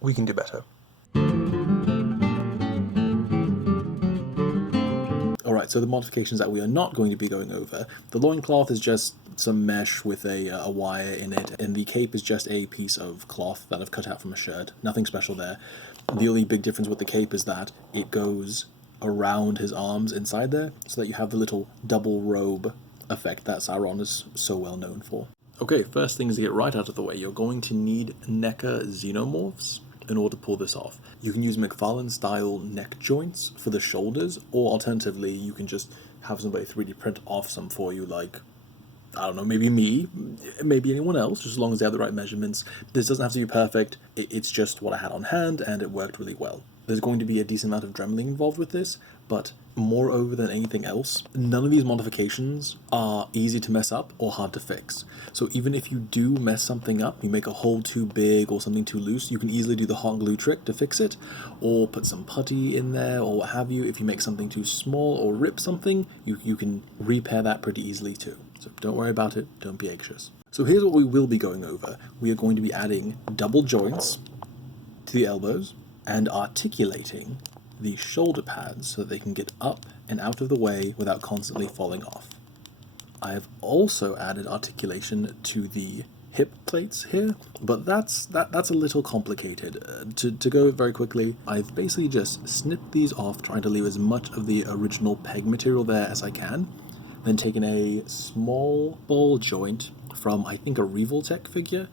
We can do better. Alright, so the modifications that we are not going to be going over. The loincloth is just some mesh with a wire in it, and the cape is just a piece of cloth that I've cut out from a shirt. Nothing special there. The only big difference with the cape is that it goes around his arms inside there, so that you have the little double robe effect that Sauron is so well known for. Okay, first things to get right out of the way, you're going to need NECA xenomorphs in order to pull this off. You can use McFarlane style neck joints for the shoulders, or alternatively you can just have somebody 3D print off some for you, like, I don't know, maybe me, maybe anyone else, just as long as they have the right measurements. This doesn't have to be perfect, it's just what I had on hand and it worked really well. There's going to be a decent amount of dremeling involved with this, but moreover than anything else, none of these modifications are easy to mess up or hard to fix. So even if you do mess something up, you make a hole too big or something too loose, you can easily do the hot glue trick to fix it, or put some putty in there or what have you. If you make something too small or rip something, you can repair that pretty easily too. So don't worry about it, don't be anxious. So here's what we will be going over. We are going to be adding double joints to the elbows and articulating the shoulder pads so that they can get up and out of the way without constantly falling off. I have also added articulation to the hip plates here, but that's a little complicated. To go very quickly, I've basically just snipped these off, trying to leave as much of the original peg material there as I can, then taken a small ball joint from, I think, a Revoltech figure,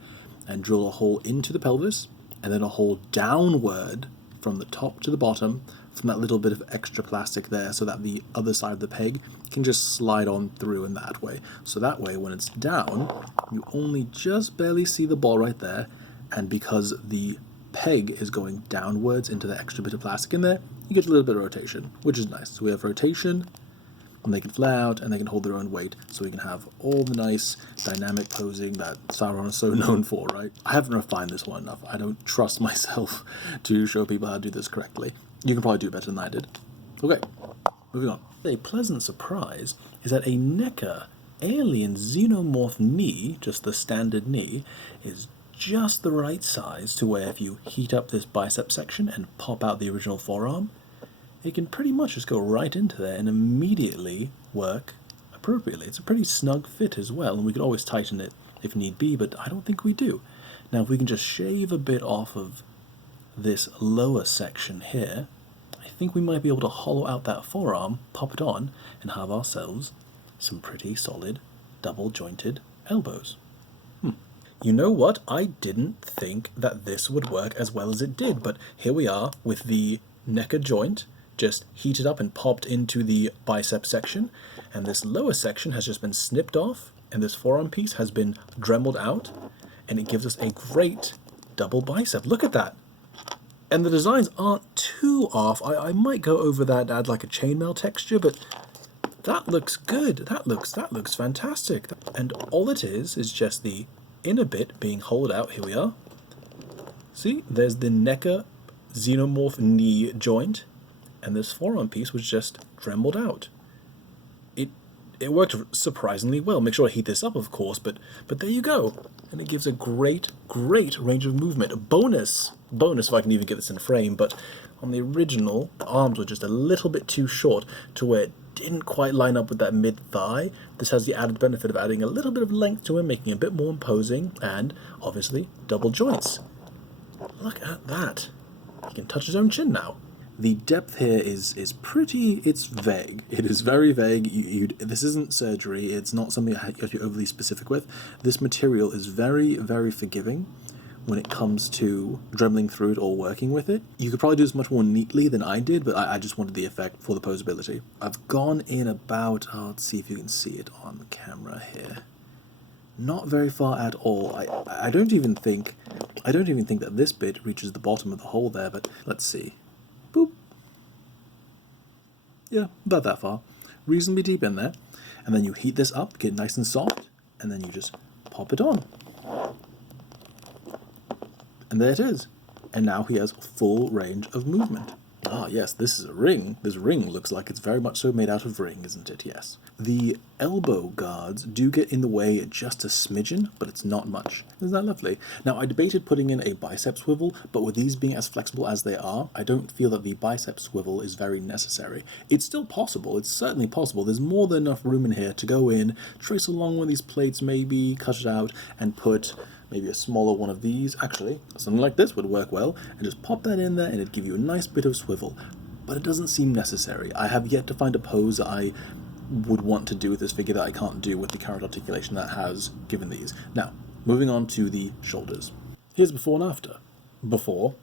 and drill a hole into the pelvis, and then a hole downward from the top to the bottom from that little bit of extra plastic there, so that the other side of the peg can just slide on through in that way. So that way, when it's down, you only just barely see the ball right there, and because the peg is going downwards into the extra bit of plastic in there, you get a little bit of rotation, which is nice. So we have rotation, and they can fly out, and they can hold their own weight, so we can have all the nice dynamic posing that Sauron is so known for, right? I haven't refined this one enough. I don't trust myself to show people how to do this correctly. You can probably do better than I did. Okay, moving on. A pleasant surprise is that a NECA alien xenomorph knee, just the standard knee, is just the right size to where if you heat up this bicep section and pop out the original forearm, it can pretty much just go right into there and immediately work appropriately. It's a pretty snug fit as well, and we could always tighten it if need be, but I don't think we do. Now, if we can just shave a bit off of this lower section here, I think we might be able to hollow out that forearm, pop it on, and have ourselves some pretty solid double-jointed elbows. You know what? I didn't think that this would work as well as it did, but here we are with the NECA joint just heated up and popped into the bicep section, and this lower section has just been snipped off, and this forearm piece has been dremeled out, and it gives us a great double bicep. Look at that! And the designs aren't too off. I might go over that, add like a chainmail texture, but that looks good. That looks fantastic. And all it is just the inner bit being hollowed out. Here we are. See, there's the NECA xenomorph knee joint, and this forearm piece was just dremeled out. It worked surprisingly well. Make sure to heat this up, of course, but there you go. And it gives a great range of movement. Bonus if I can even get this in frame, but on the original, the arms were just a little bit too short to where it didn't quite line up with that mid-thigh. This has the added benefit of adding a little bit of length to it, making it a bit more imposing, and obviously double joints. Look at that. He can touch his own chin now. The depth here is pretty, it's vague. It is very vague. This isn't surgery. It's not something you have to be overly specific with. This material is very forgiving when it comes to dremeling through it or working with it. You could probably do this much more neatly than I did, but I just wanted the effect for the posability. I've gone in about, let's see if you can see it on camera here. Not very far at all. I don't even think that this bit reaches the bottom of the hole there, but let's see. Boop. Yeah, about that far. Reasonably deep in there. And then you heat this up, get it nice and soft, and then you just pop it on. And there it is. And now he has full range of movement. Ah, yes, this is a ring. This ring looks like it's very much so made out of ring, isn't it? Yes. The elbow guards do get in the way just a smidgen, but it's not much. Isn't that lovely? Now, I debated putting in a bicep swivel, but with these being as flexible as they are, I don't feel that the bicep swivel is very necessary. It's still possible. It's certainly possible. There's more than enough room in here to go in, trace along with these plates, maybe cut it out, and put maybe a smaller one of these. Actually, something like this would work well, and just pop that in there, and it'd give you a nice bit of swivel. But it doesn't seem necessary. I have yet to find a pose that I would want to do with this figure that I can't do with the current articulation that has given these. Now, moving on to the shoulders. Here's before and after. Before.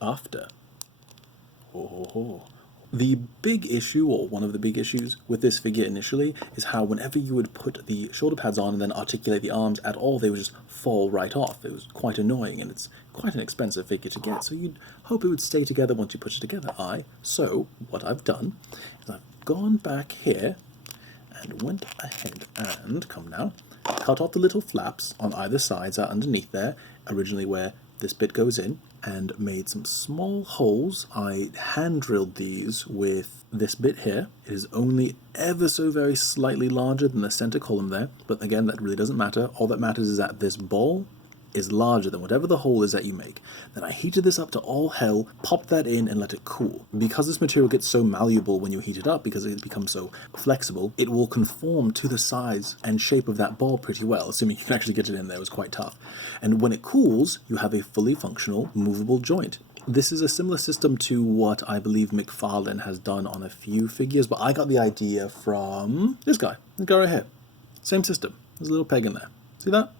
After. Oh. The big issue, or one of the big issues, with this figure initially is how whenever you would put the shoulder pads on and then articulate the arms at all, they would just fall right off. It was quite annoying, and it's quite an expensive figure to get, so you'd hope it would stay together once you put it together. So what I've done is I've gone back here and went ahead and, come now, cut off the little flaps on either sides out underneath there, originally where this bit goes in, and made some small holes. I hand drilled these with this bit here. It is only ever so very slightly larger than the center column there, but again, that really doesn't matter. All that matters is that this ball is larger than whatever the hole is that you make. Then I heated this up to all hell, popped that in, and let it cool. Because this material gets so malleable when you heat it up, because it becomes so flexible, it will conform to the size and shape of that ball pretty well, assuming you can actually get it in there. It was quite tough. And when it cools, you have a fully functional, movable joint. This is a similar system to what I believe McFarlane has done on a few figures, but I got the idea from this guy right here. Same system. There's a little peg in there. See that?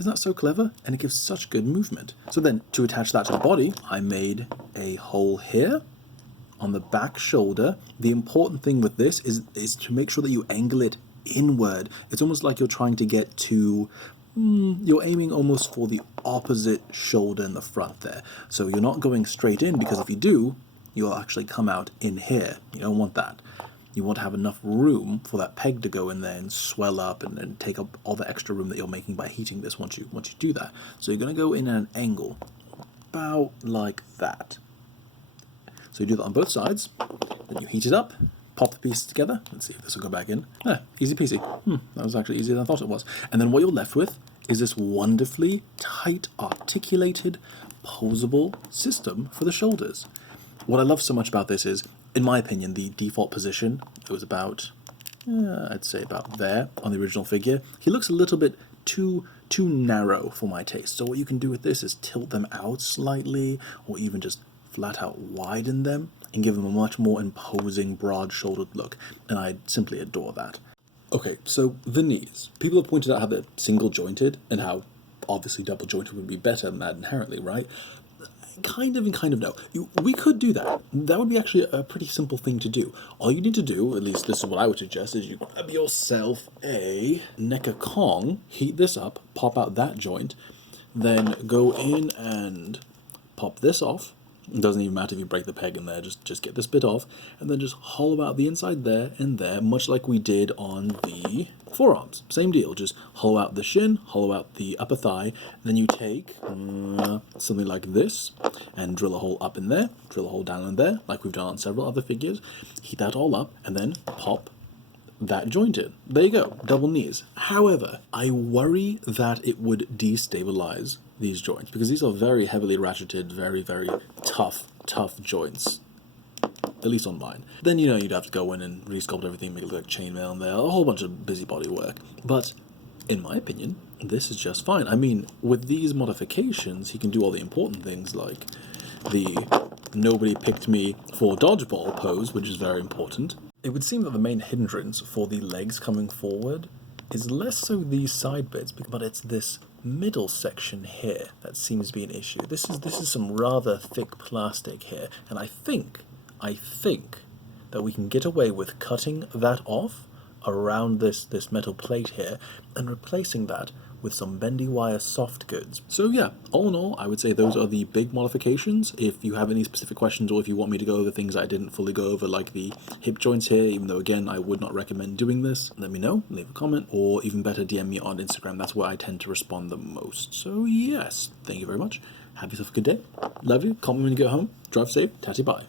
Isn't that so clever? And it gives such good movement. So then, to attach that to the body, I made a hole here on the back shoulder. The important thing with this is to make sure that you angle it inward. It's almost like you're trying to get to... you're aiming almost for the opposite shoulder in the front there. So you're not going straight in, because if you do, you'll actually come out in here. You don't want that. You want to have enough room for that peg to go in there and swell up and take up all the extra room that you're making by heating this once you do that. So you're going to go in at an angle about like that. So you do that on both sides, then you heat it up, pop the pieces together. Let's see if this will go back in. Easy peasy. That was actually easier than I thought it was. And then what you're left with is this wonderfully tight, articulated, posable system for the shoulders. What I love so much about this is, in my opinion, the default position, it was about, I'd say about there on the original figure. He looks a little bit too narrow for my taste. So what you can do with this is tilt them out slightly, or even just flat out widen them and give them a much more imposing, broad-shouldered look. And I simply adore that. Okay, so the knees. People have pointed out how they're single-jointed and how obviously double-jointed would be better than that inherently, right? Kind of and kind of no. We could do that. That would be actually a pretty simple thing to do. All you need to do, at least this is what I would suggest, is you grab yourself a Necker Kong, heat this up, pop out that joint, then go in and pop this off. It doesn't even matter if you break the peg in there, just get this bit off, and then just hollow out the inside there and there, much like we did on the forearms. Same deal, just hollow out the shin, hollow out the upper thigh, then you take something like this, and drill a hole up in there, drill a hole down in there, like we've done on several other figures, heat that all up, and then pop that joint in. There you go, double knees. However, I worry that it would destabilize these joints, because these are very heavily ratcheted, very, very tough joints, at least on mine. Then, you'd have to go in and resculpt everything, make it look like chainmail in there, a whole bunch of busybody work. But, in my opinion, this is just fine. I mean, with these modifications, he can do all the important things, like the nobody picked me for dodgeball pose, which is very important. It would seem that the main hindrance for the legs coming forward is less so these side bits, but it's this middle section here that seems to be an issue. This is some rather thick plastic here, and I think that we can get away with cutting that off around this metal plate here and replacing that with some bendy wire soft goods. So yeah, all in all, I would say those are the big modifications. If you have any specific questions, or if you want me to go over things I didn't fully go over, like the hip joints here, even though again I would not recommend doing this, let me know, leave a comment, or even better, DM me on Instagram. That's where I tend to respond the most. So yes, thank you very much. Have yourself a good day. Love you. Call me when you get home. Drive safe. Tatty bye.